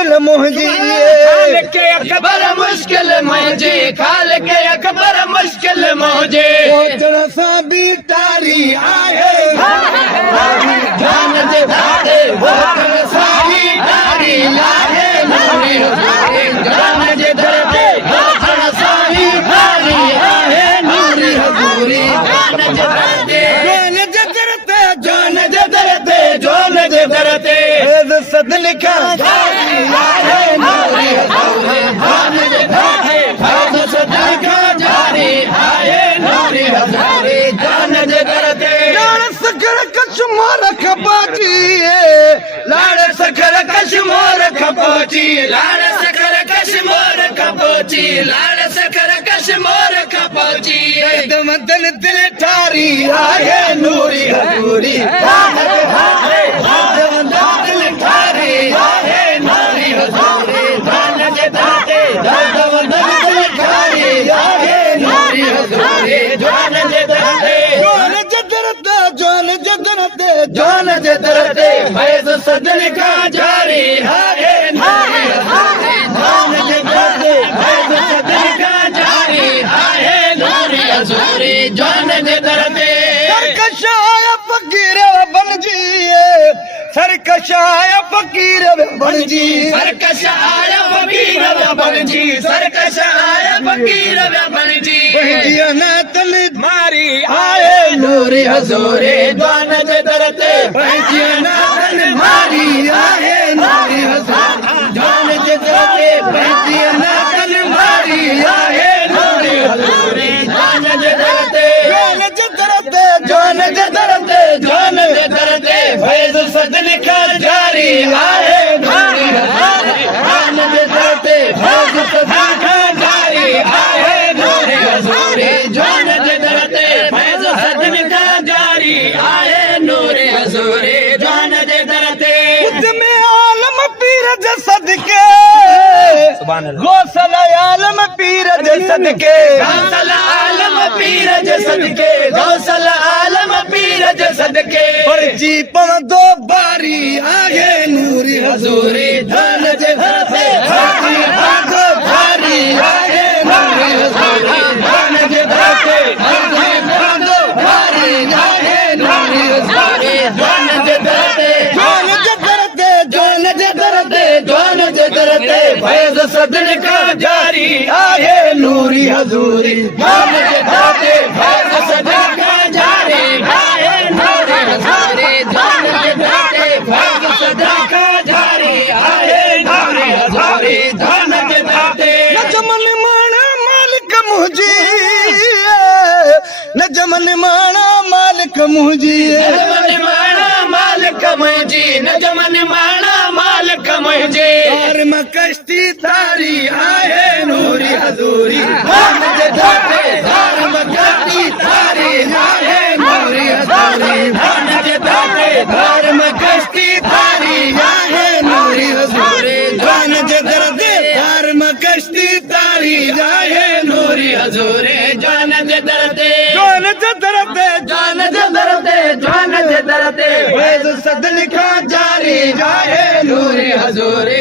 मुश्किल मुंहिंजी के अकबर मुश्किल मुंहिंजी खाल के अकबर मुश्किल मुंहिंजे पहुचण सां बि तारी आहे जान जे धारे पहुचण सां बि तारी आहे नूरी हज़ूरी जान जे दर ते पहुचण सां बि तारी आहे नूरी हज़ूरी जान जे दर ते जान जे दर ते जान जे दर ते फैज़ सदलिका जारी आहे नूरी हज़ूरी जान जे दर ते फैज़ सदलिका जारी आहे नूरी हज़ूरी जान जे दर ते लाड़ सखर कशमोर खपाची लाड़ सखर कशमोर खपोची लाड़ सखर कशमोर खपोची लाड़ सखर कशमोर खपोची मदन दिल ठारी आहे नूरी हज़ूरी दिल ठारी आहे नूरी हज़ूरी जान जे दाते दिल ठारी आहे नूरी हज़ूरी जान जे दाते जान जे दर ते जान जे दर ते फैज़ सदलिका जारी आहे नूरी हज़ूरी जान जे दर ते फैज़ सदलिका जारी आहे नूरी हज़ूरी जान जे दर ते सरकशाय फकीर बनजी सरकशाय फकीर बनजी सरकश आया फकीर बनजी सरकश आया फकीर बनजी तल मारी आहे नूरी हज़ूरी जान जे दर ते तल मारी आहे नूरी हज़ूरी जान जे दर ते तल मारी आहे नूरी हज़ूरी जान जे दर ते जान जे दर ते जान जे दर ते जान जे दर ते फैज़ सदलिका जारी आहे नूरी हज़ूरी जान जे दर ते फैज़ सदलिका जारी आहे नूरी हज़ूरी जान जे दर ते फैज़ सदलिका जारी आहे नूरी हज़ूरी जान जे दर ते में आलम पीर जे सदके गौसल आलम पीर जे सदके गौसल आलम पीर जे सदके गौसल आलम पीर जे सदके परजी पवंदो बारी आहे नूरी हज़ूरी जान जे दर ते परजी पवंदो बारी आहे नूरी हज़ूरी जान जे दर ते परजी पवंदो बारी आहे नूरी हज़ूरी जान जे दर ते जान जे दर ते जान जे दर ते जान जे दर ते फैज़ सदलिका जारी आहे नूरी हज़ूरी जान जे दर ते फैज़ सदलिका जारी आहे नूरी हज़ूरी जान जे दर ते फैज़ सदलिका जारी आहे नूरी हज़ूरी जान जे दर ते नजमन माना मालिक मुंहिंजी नजमन माना मालिक मुंहिंजी नजमन माणा मालिक मुंहिंजी नजमन माणा मालिक मुंहिंजे और मां कश्ती तारी आहे नूरी हज़ूरी जान जे दर ते धर्म कश्ती तारी आहे नूरी हज़ूरी जान जे दर ते धर्म कश्ती तारी आहे नूरी हज़ूरी जान जे दर ते धर्म कश्ती तारी आहे नूरी हज़ूरी जान जे दर ते जान जे दर ते जान जे दर ते जान जे दर ते फैज़ सदलिका जारी आहे नूरी हज़ूरी